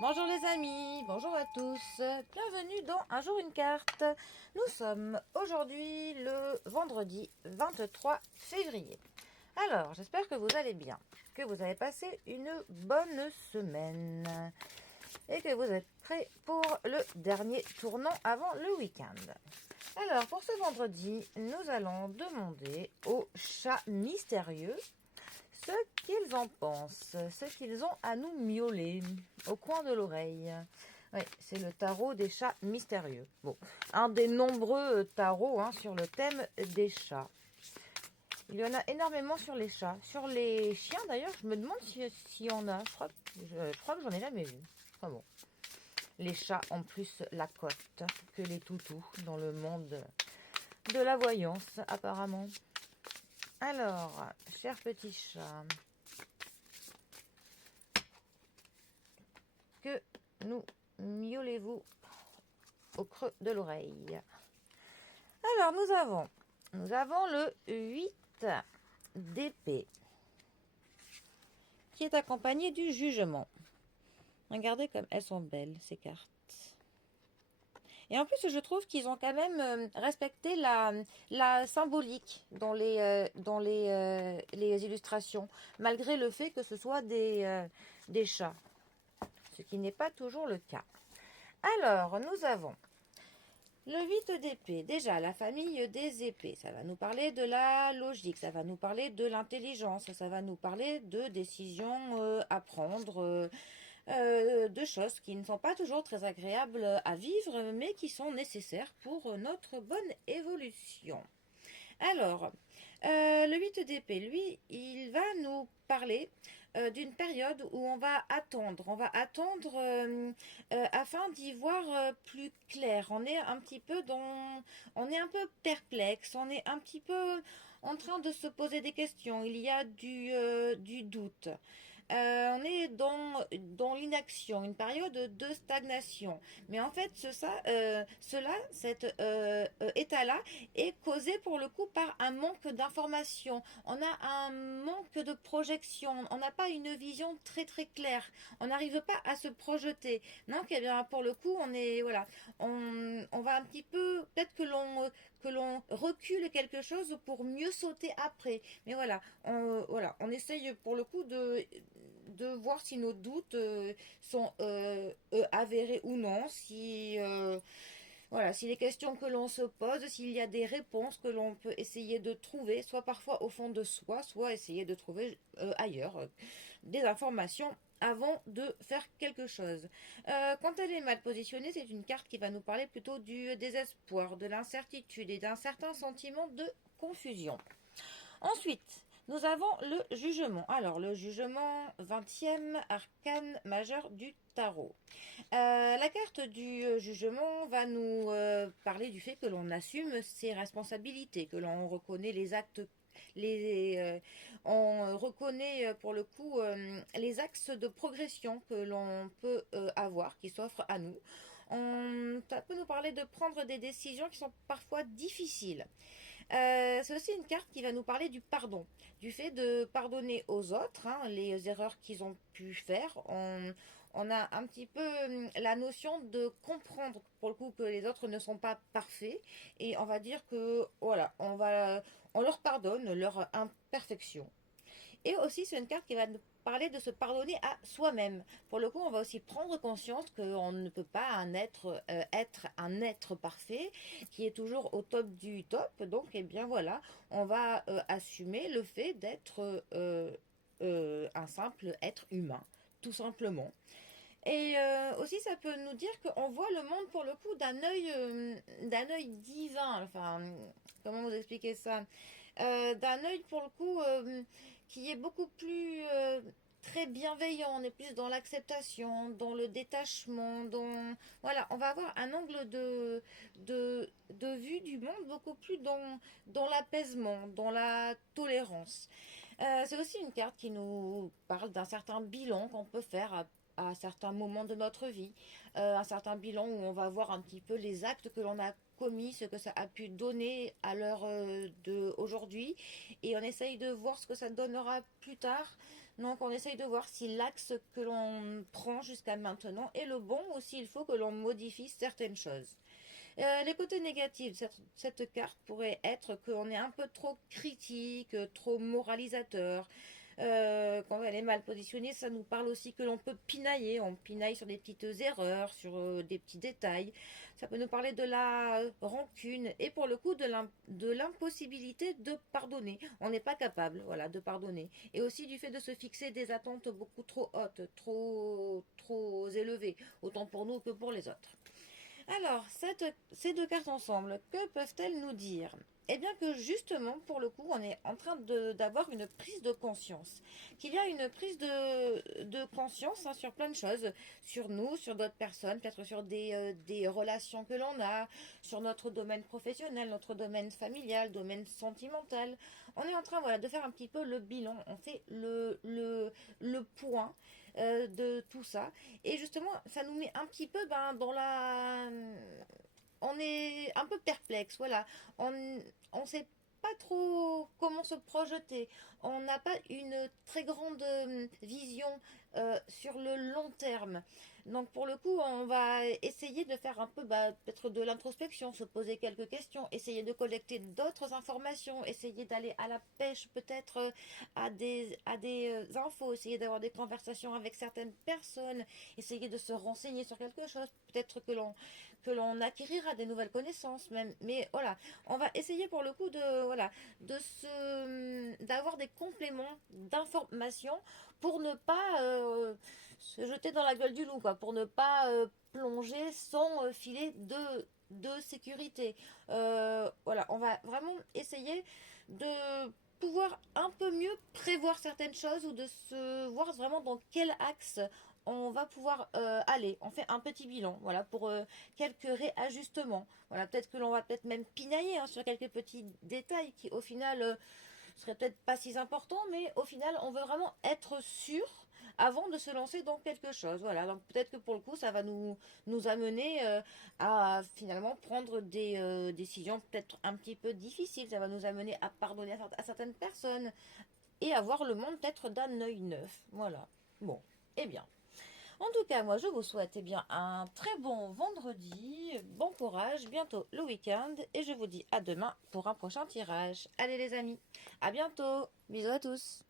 Bonjour les amis, bonjour à tous, bienvenue dans Un jour une carte. Nous sommes aujourd'hui le vendredi 23 février. Alors, j'espère que vous allez bien, que vous avez passé une bonne semaine et que vous êtes prêts pour le dernier tournant avant le week-end. Alors, pour ce vendredi, nous allons demander aux chats mystérieux ce qu'ils en pensent, ce qu'ils ont à nous miauler au coin de l'oreille. Oui, c'est le tarot des chats mystérieux. Bon, un des nombreux tarots sur le thème des chats. Il y en a énormément sur les chats. Sur les chiens d'ailleurs, je me demande s'il y en a. Je crois que j'en ai jamais vu. Enfin bon. Les chats ont plus la cote que les toutous dans le monde de la voyance apparemment. Alors, cher petit chat, que nous miaulez-vous au creux de l'oreille? Alors, nous avons le 8 d'épée qui est accompagné du jugement. Regardez comme elles sont belles, ces cartes. Et en plus, je trouve qu'ils ont quand même respecté la symbolique dans les illustrations, malgré le fait que ce soit des chats, ce qui n'est pas toujours le cas. Alors, nous avons le 8 d'épée. Déjà, la famille des épées. Ça va nous parler de la logique, ça va nous parler de l'intelligence, ça va nous parler de décisions à prendre, de choses qui ne sont pas toujours très agréables à vivre, mais qui sont nécessaires pour notre bonne évolution. Alors, le 8 d'épée, lui, il va nous parler d'une période où on va attendre. On va attendre afin d'y voir plus clair. On est un petit peu on est un peu perplexe. On est un petit peu en train de se poser des questions. Il y a du doute. On est dans l'inaction, une période de stagnation. Mais en fait, cet état-là est causé pour le coup par un manque d'information. On a un manque de projection. On n'a pas une vision très très claire. On n'arrive pas à se projeter. Donc, eh bien, pour le coup, on va un petit peu, peut-être que l'on recule quelque chose pour mieux sauter après. Mais on essaye pour le coup de voir si nos doutes sont avérés ou non, si les questions que l'on se pose, s'il y a des réponses que l'on peut essayer de trouver, soit parfois au fond de soi, soit essayer de trouver ailleurs des informations avant de faire quelque chose. Quand elle est mal positionnée, c'est une carte qui va nous parler plutôt du désespoir, de l'incertitude et d'un certain sentiment de confusion. Ensuite, nous avons le jugement. Alors, le jugement, 20e arcane majeur du tarot. La carte du jugement va nous parler du fait que l'on assume ses responsabilités, que l'on reconnaît les actes, on reconnaît pour le coup les axes de progression que l'on peut avoir, qui s'offrent à nous. Ça peut nous parler de prendre des décisions qui sont parfois difficiles. C'est aussi une carte qui va nous parler du pardon, du fait de pardonner aux autres les erreurs qu'ils ont pu faire. On a un petit peu la notion de comprendre pour le coup que les autres ne sont pas parfaits et on va dire que voilà, on leur pardonne leur imperfection. Et aussi, c'est une carte qui va nous parler de se pardonner à soi-même. Pour le coup, on va aussi prendre conscience qu'on ne peut pas être un être parfait qui est toujours au top du top. Donc, eh bien voilà, on va assumer le fait d'être un simple être humain, tout simplement. Et aussi, ça peut nous dire qu'on voit le monde pour le coup d'un œil divin. Enfin, comment vous expliquer ça? D'un œil pour le coup qui est beaucoup plus très bienveillant. On est plus dans l'acceptation, dans le détachement, voilà, on va avoir un angle de vue du monde beaucoup plus dans l'apaisement, dans la tolérance. C'est aussi une carte qui nous parle d'un certain bilan qu'on peut faire à certains moments de notre vie, un certain bilan où on va voir un petit peu les actes que l'on a commis, ce que ça a pu donner à l'heure d'aujourd'hui, et on essaye de voir ce que ça donnera plus tard, Donc on essaye de voir si l'axe que l'on prend jusqu'à maintenant est le bon ou s'il faut que l'on modifie certaines choses. Les côtés négatifs de cette carte pourraient être qu'on est un peu trop critique, trop moralisateur. Quand elle est mal positionnée, ça nous parle aussi que l'on peut pinailler. On pinaille sur des petites erreurs, sur des petits détails. Ça peut nous parler de la rancune et pour le coup de l'impossibilité de pardonner. On n'est pas capable, voilà, de pardonner. Et aussi du fait de se fixer des attentes beaucoup trop hautes, trop élevées, autant pour nous que pour les autres. Alors, ces deux cartes ensemble, que peuvent-elles nous dire? Eh bien que justement, pour le coup, on est en train d'avoir une prise de conscience. Qu'il y a une prise de conscience hein, sur plein de choses. Sur nous, sur d'autres personnes, peut-être sur des relations que l'on a, sur notre domaine professionnel, notre domaine familial, domaine sentimental. On est en train voilà, de faire un petit peu le bilan. On fait le point de tout ça. Et justement, ça nous met un petit peu dans la... On est un peu perplexe, voilà. On sait pas trop comment se projeter. On n'a pas une très grande vision sur le long terme. Donc pour le coup, on va essayer de faire un peu peut-être de l'introspection, se poser quelques questions, essayer de collecter d'autres informations, essayer d'aller à la pêche peut-être à des infos, essayer d'avoir des conversations avec certaines personnes, essayer de se renseigner sur quelque chose, peut-être que l'on acquérira des nouvelles connaissances même. Mais voilà, on va essayer pour le coup de voilà d'avoir des compléments d'informations pour ne pas se jeter dans la gueule du loup, quoi, pour ne pas plonger sans filet de sécurité. Voilà, on va vraiment essayer de pouvoir un peu mieux prévoir certaines choses ou de se voir vraiment dans quel axe on va pouvoir aller. On fait un petit bilan, voilà, pour quelques réajustements. Voilà, peut-être que l'on va peut-être même pinailler hein, sur quelques petits détails qui, au final, seraient peut-être pas si importants, mais au final, on veut vraiment être sûr avant de se lancer dans quelque chose. Voilà, donc peut-être que pour le coup, ça va nous amener à finalement prendre des décisions peut-être un petit peu difficiles. Ça va nous amener à pardonner à certaines personnes et à voir le monde peut-être d'un œil neuf. Voilà. Bon, eh bien. En tout cas, moi, je vous souhaite eh bien, un très bon vendredi, bon courage, bientôt le week-end, et je vous dis à demain pour un prochain tirage. Allez les amis, à bientôt, bisous à tous.